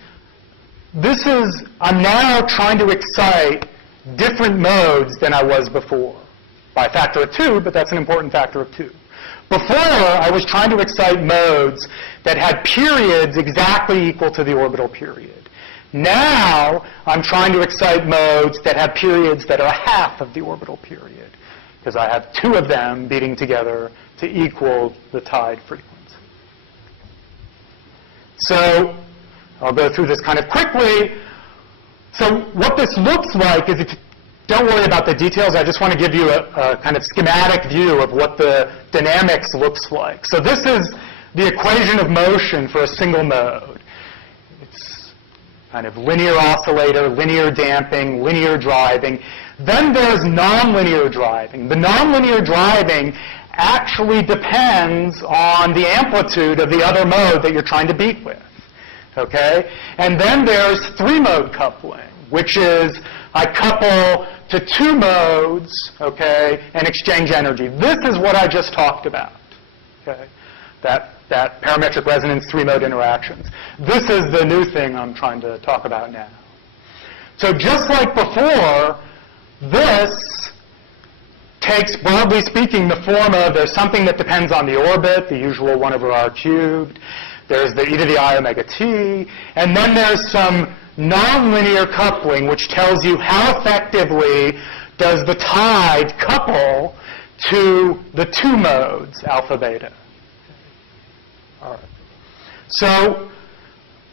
I'm now trying to excite different modes than I was before by a factor of 2, but that's an important factor of 2. Before, I was trying to excite modes that had periods exactly equal to the orbital period. Now, I'm trying to excite modes that have periods that are half of the orbital period, because I have 2 of them beating together to equal the tide frequency. So I'll go through this kind of quickly. So what this looks like is, don't worry about the details. I just want to give you a kind of schematic view of what the dynamics looks like. So this is the equation of motion for a single mode. It's kind of linear oscillator, linear damping, linear driving. Then there's nonlinear driving. The nonlinear driving actually depends on the amplitude of the other mode that you're trying to beat with. Okay? And then there's 3-mode coupling, which is I couple to 2 modes, okay, and exchange energy. This is what I just talked about, okay, that parametric resonance 3-mode interactions. This is the new thing I'm trying to talk about now. So just like before, this takes, broadly speaking, the form of there's something that depends on the orbit, the usual 1 over r cubed. There's the e to the I omega t. And then there's some nonlinear coupling, which tells you how effectively does the tide couple to the 2 modes, alpha, beta. All right. So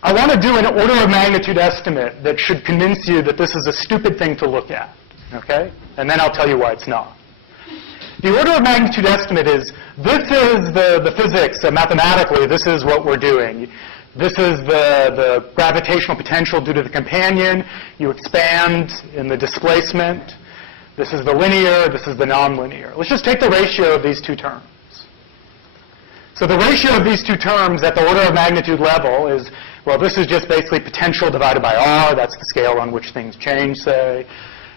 I want to do an order of magnitude estimate that should convince you that this is a stupid thing to look at. Okay? And then I'll tell you why it's not. The order of magnitude estimate is, this is the physics, mathematically, this is what we're doing. This is the gravitational potential due to the companion. You expand in the displacement. This is the linear, this is the nonlinear. Let's just take the ratio of these 2 terms. So the ratio of these 2 terms at the order of magnitude level is, well, this is just basically potential divided by r. That's the scale on which things change, say.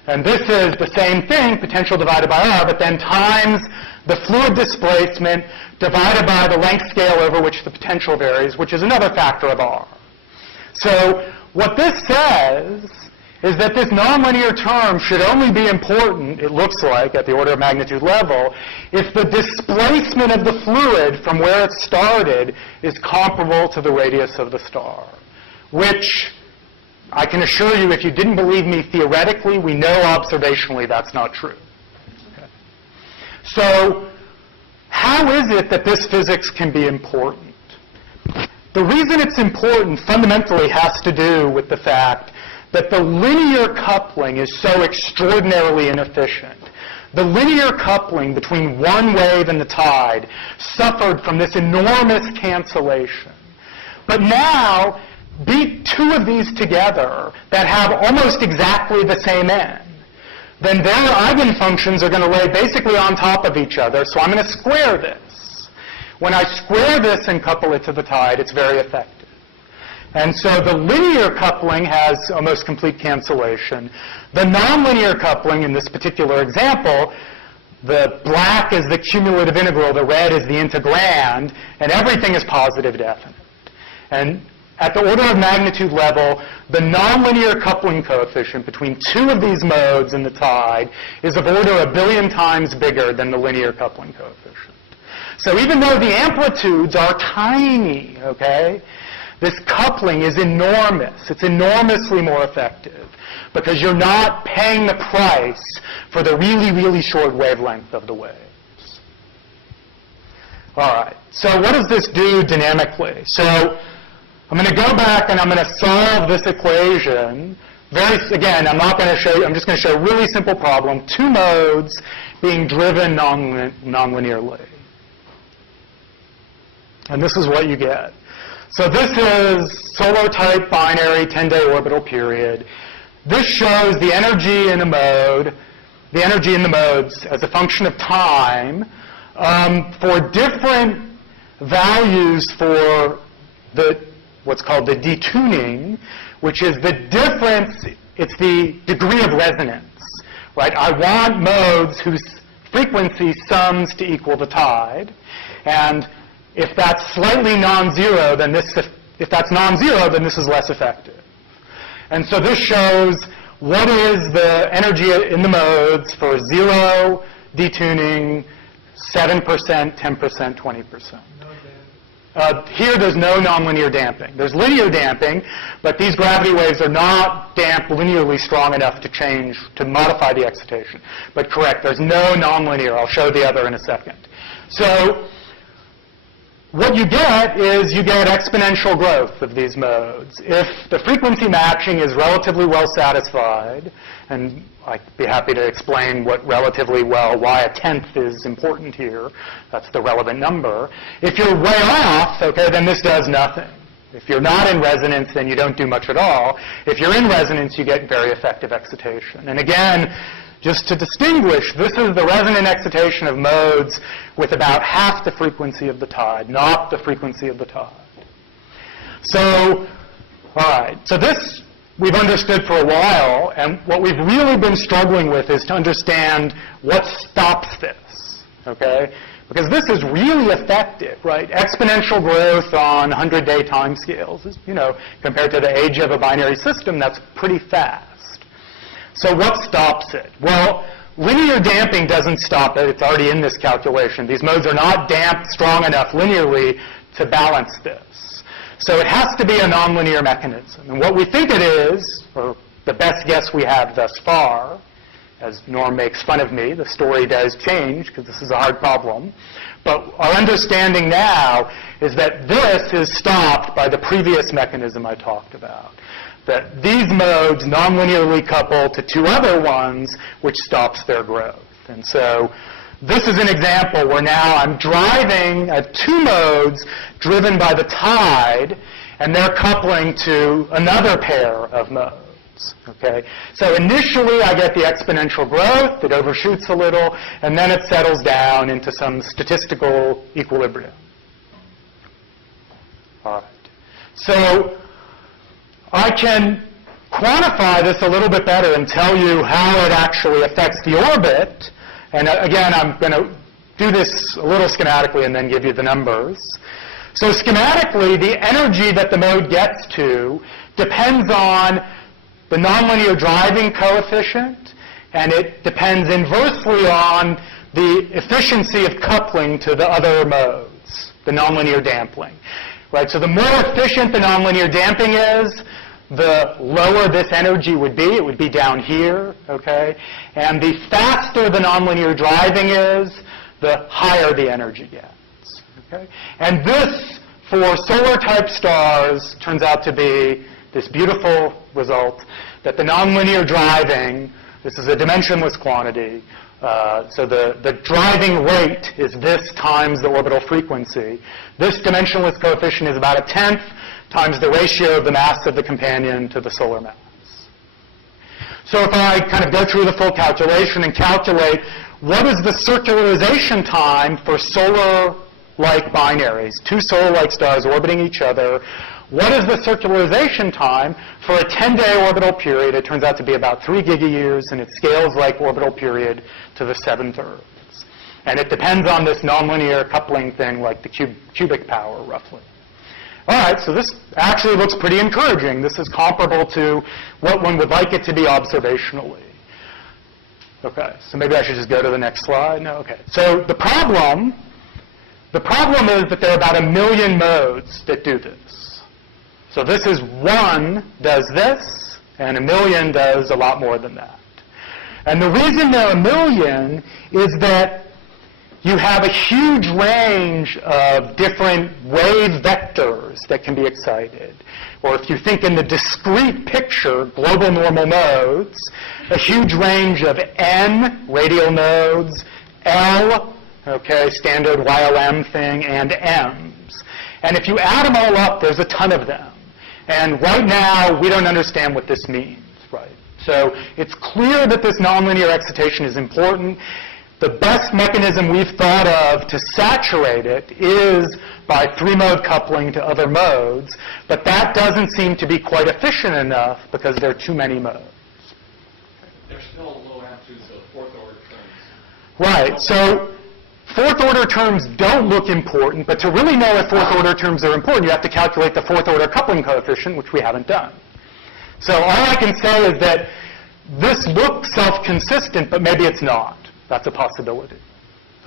And this is the same thing, potential divided by r, but then times the fluid displacement divided by the length scale over which the potential varies, which is another factor of r. So what this says is that this nonlinear term should only be important, it looks like, at the order of magnitude level, if the displacement of the fluid from where it started is comparable to the radius of the star, which I can assure you, if you didn't believe me theoretically, we know observationally that's not true. Okay. So how is it that this physics can be important? The reason it's important fundamentally has to do with the fact that the linear coupling is so extraordinarily inefficient. The linear coupling between one wave and the tide suffered from this enormous cancellation. But now, beat two of these together that have almost exactly the same n, then their eigenfunctions are going to lay basically on top of each other, so I'm going to square this. When I square this and couple it to the tide, it's very effective. And so the linear coupling has almost complete cancellation. The nonlinear coupling, in this particular example, the black is the cumulative integral, the red is the integrand, and everything is positive definite. And at the order of magnitude level, the nonlinear coupling coefficient between two of these modes in the tide is of order 1 billion times bigger than the linear coupling coefficient. So even though the amplitudes are tiny, okay, this coupling is enormous. It's enormously more effective because you're not paying the price for the really, really short wavelength of the waves. All right. So what does this do dynamically? So I'm going to go back and I'm going to solve this equation. Again, I'm not going to show you, I'm just going to show a really simple problem. Two modes being driven nonlinearly. And this is what you get. So this is SolarType binary 10-day orbital period. This shows the energy in a mode, the energy in the modes as a function of time for different values for what's called the detuning, which is the difference, it's the degree of resonance, right? I want modes whose frequency sums to equal the tide, and if that's slightly non-zero, then if that's non-zero, then this is less effective. And so this shows what is the energy in the modes for 0, detuning, 7%, 10%, 20%. Here there's no nonlinear damping. There's linear damping, but these gravity waves are not damped linearly strong enough to change, to modify the excitation. But correct, there's no nonlinear. I'll show the other in a second. So what you get is you get exponential growth of these modes. If the frequency matching is relatively well satisfied, and I'd be happy to explain what relatively well, why a tenth is important here. That's the relevant number. If you're way off, okay, then this does nothing. If you're not in resonance, then you don't do much at all. If you're in resonance, you get very effective excitation. And again, just to distinguish, this is the resonant excitation of modes with about half the frequency of the tide, not the frequency of the tide. So, all right, so this we've understood for a while, and what we've really been struggling with is to understand what stops this, okay? Because this is really effective, right? Exponential growth on 100-day timescales is, compared to the age of a binary system, that's pretty fast. So what stops it? Well, linear damping doesn't stop it. It's already in this calculation. These modes are not damped strong enough linearly to balance this. So it has to be a nonlinear mechanism. And what we think it is, or the best guess we have thus far, as Norm makes fun of me, the story does change because this is a hard problem, but our understanding now is that this is stopped by the previous mechanism I talked about. That these modes nonlinearly couple to two other ones, which stops their growth. And so this is an example where now I'm driving at two modes driven by the tide, and they're coupling to another pair of modes. Okay? So initially I get the exponential growth, it overshoots a little, and then it settles down into some statistical equilibrium. All right. So I can quantify this a little bit better and tell you how it actually affects the orbit. And again, I'm going to do this a little schematically and then give you the numbers. So schematically, the energy that the mode gets to depends on the nonlinear driving coefficient, and it depends inversely on the efficiency of coupling to the other modes, the nonlinear damping. Right? So the more efficient the nonlinear damping is, the lower this energy would be. It would be down here, okay? And the faster the nonlinear driving is, the higher the energy gets. Okay? And this, for solar-type stars, turns out to be this beautiful result that the nonlinear driving, this is a dimensionless quantity, so the driving rate is this times the orbital frequency. This dimensionless coefficient is about 1/10 times the ratio of the mass of the companion to the solar mass. So if I kind of go through the full calculation and calculate what is the circularization time for solar-like binaries, two solar-like stars orbiting each other, what is the circularization time for a 10-day orbital period? It turns out to be about 3 gigayears, and it scales like orbital period to the 7/3. And it depends on this nonlinear coupling thing, like the cubic power, roughly. All right, so this actually looks pretty encouraging. This is comparable to what one would like it to be observationally. Okay, so maybe I should just go to the next slide. No, okay. So the problem is that there are about 1 million modes that do this. So this is one does this, and 1 million does a lot more than that. And the reason there are 1 million is that you have a huge range of different wave vectors that can be excited. Or if you think in the discrete picture, global normal modes, a huge range of N, radial nodes, L, okay, standard YLM thing, and M's. And if you add them all up, there's a ton of them. And right now, we don't understand what this means, right? So it's clear that this nonlinear excitation is important. The best mechanism we've thought of to saturate it is by 3-mode coupling to other modes, but that doesn't seem to be quite efficient enough because there are too many modes. There's still low amplitude, so fourth-order terms. Right. So fourth-order terms don't look important, but to really know if fourth-order terms are important, you have to calculate the fourth-order coupling coefficient, which we haven't done. So all I can say is that this looks self-consistent, but maybe it's not. That's a possibility.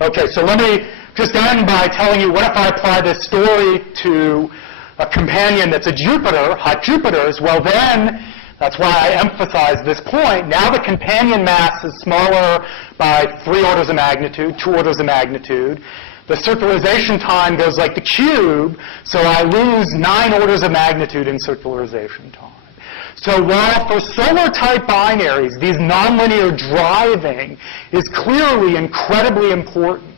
Okay, so let me just end by telling you, what if I apply this story to a companion that's a Jupiter, hot Jupiters? Well, then, that's why I emphasize this point. Now the companion mass is smaller by 3 orders of magnitude, 2 orders of magnitude. The circularization time goes like the cube, so I lose 9 orders of magnitude in circularization time. So while for solar-type binaries, these nonlinear driving is clearly incredibly important,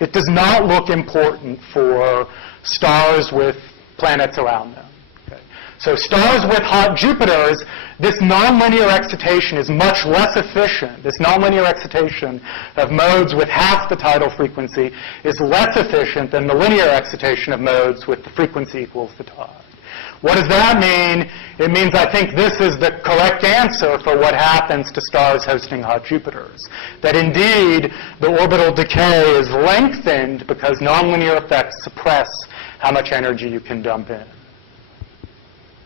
it does not look important for stars with planets around them. Okay. So stars with hot Jupiters, this nonlinear excitation is much less efficient. This nonlinear excitation of modes with half the tidal frequency is less efficient than the linear excitation of modes with the frequency equals the tide. What does that mean? It means I think this is the correct answer for what happens to stars hosting hot Jupiters. That indeed, the orbital decay is lengthened because nonlinear effects suppress how much energy you can dump in.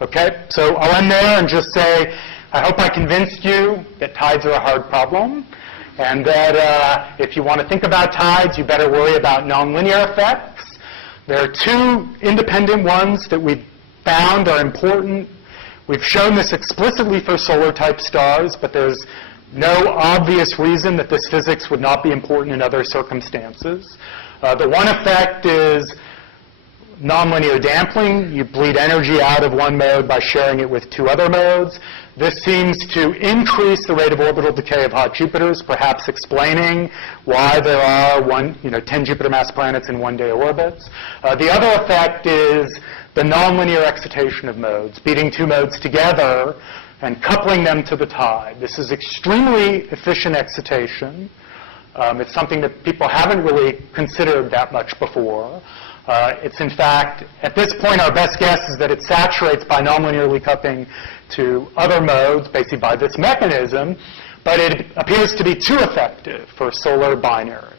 Okay? So I'll end there and just say, I hope I convinced you that tides are a hard problem, and that if you want to think about tides, you better worry about nonlinear effects. There are 2 independent ones that we've found are important. We've shown this explicitly for solar-type stars, but there's no obvious reason that this physics would not be important in other circumstances. The one effect is nonlinear damping. You bleed energy out of one mode by sharing it with 2 other modes. This seems to increase the rate of orbital decay of hot Jupiters, perhaps explaining why there are 10 Jupiter mass planets in 1-day orbits. The other effect is the nonlinear excitation of modes, beating 2 modes together and coupling them to the tide. This is extremely efficient excitation. It's something that people haven't really considered that much before. It's, in fact, at this point, our best guess is that it saturates by nonlinearly coupling to other modes, basically by this mechanism, but it appears to be too effective for solar binaries.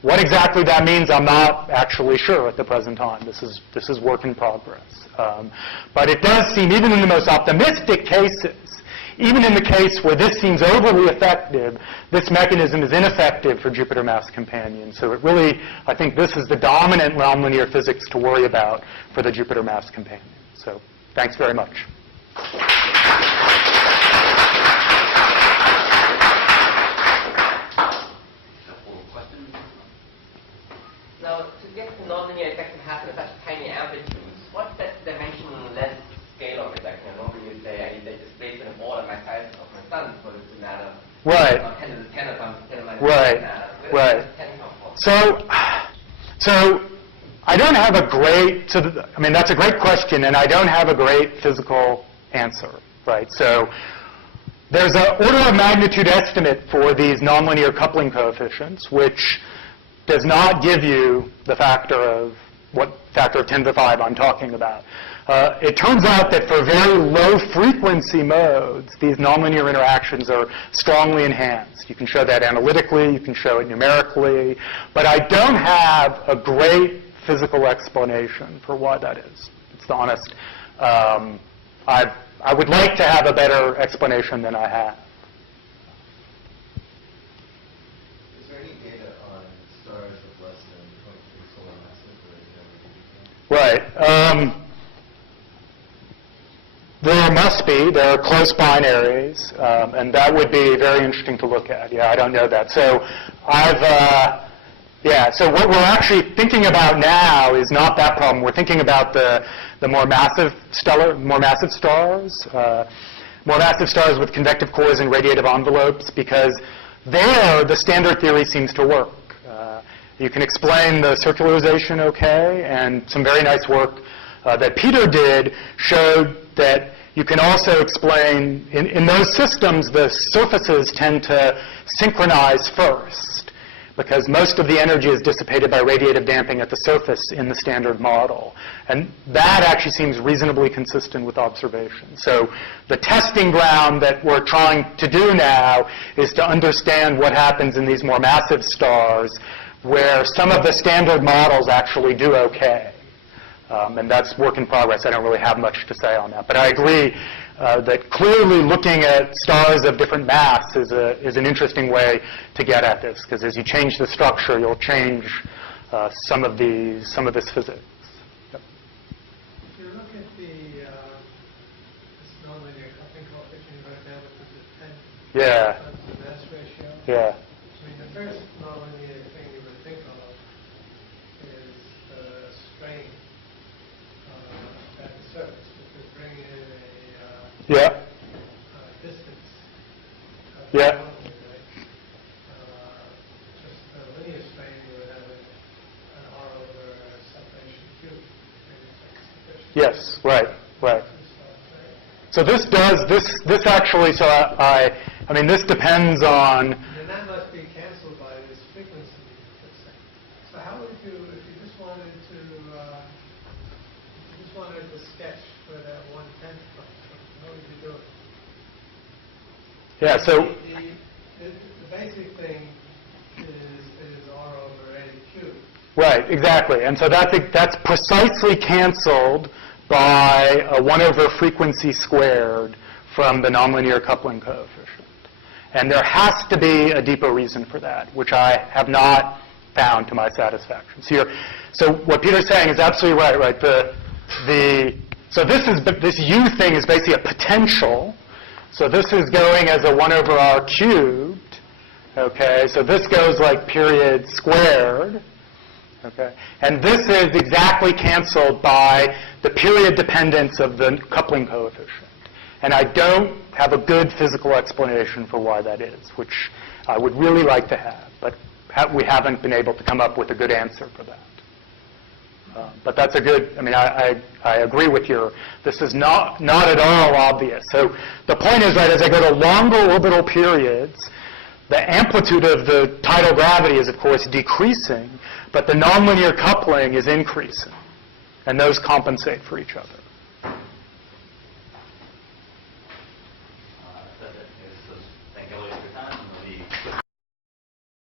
What exactly that means, I'm not actually sure at the present time. This is work in progress. But it does seem, even in the most optimistic cases, even in the case where this seems overly effective, this mechanism is ineffective for Jupiter mass companions. So it really, I think this is the dominant nonlinear physics to worry about for the Jupiter mass companion. So thanks very much. Couple of questions. stunned for it to matter. Right. 10 to the 10 or 10 to minus Right. 10 matter. Right. 10 how So I don't have a great, I mean, that's a great question, and I don't have a great physical answer, right? So there's an order of magnitude estimate for these nonlinear coupling coefficients, which does not give you the factor of what factor of 10 to the 5 I'm talking about. It turns out that for very low frequency modes, these nonlinear interactions are strongly enhanced. You can show that analytically, you can show it numerically, but I don't have a great physical explanation for why that is. It's the honest. I would like to have a better explanation than I have. Is there any data on stars of less than 0.3 solar masses or is that Right. There must be. There are close binaries, and that would be very interesting to look at. Yeah, I don't know that. So so what we're actually thinking about now is not that problem. We're thinking about the more massive stars, more massive stars with convective cores and radiative envelopes, because there the standard theory seems to work. You can explain the circularization okay, and some very nice work that Peter did showed that you can also explain, in those systems, the surfaces tend to synchronize first, because most of the energy is dissipated by radiative damping at the surface in the standard model. And that actually seems reasonably consistent with observation. So the testing ground that we're trying to do now is to understand what happens in these more massive stars, where some of the standard models actually do okay. And that's work in progress. I don't really have much to say on that. But I agree that clearly looking at stars of different mass is an interesting way to get at this, because as you change the structure, you'll change some of this physics. Yep. If you look at this nonlinear coupling coefficient you wrote down, which is a 10 Yeah. times the mass ratio. Yeah. I mean, the first nonlinear thing you would think of is the strain at the surface, which would bring in Yeah. distance. Yeah. Right? Just the linear strain, you would have an R over separation cube. Yes. Right. Right. So this actually. So I mean, this depends on. And that must be canceled by this frequency. So how would you, if you just wanted to sketch where that 1/10 comes from, how would you do it? Yeah. So. The basic thing is R over A cubed. Right. Exactly. And so that's precisely canceled by a 1 over frequency squared from the nonlinear coupling coefficient. And there has to be a deeper reason for that, which I have not found to my satisfaction. So what Peter's saying is absolutely right. Right. So this U thing is basically a potential. So this is going as a 1 over R cubed. Okay. So this goes like period squared. Okay. And this is exactly canceled by the period dependence of the coupling coefficient. And I don't have a good physical explanation for why that is, which I would really like to have. But we haven't been able to come up with a good answer for that. But that's a good, I mean, I agree with this is not at all obvious. So the point is, right, as I go to longer orbital periods, the amplitude of the tidal gravity is, of course, decreasing, but the nonlinear coupling is increasing. And those compensate for each other.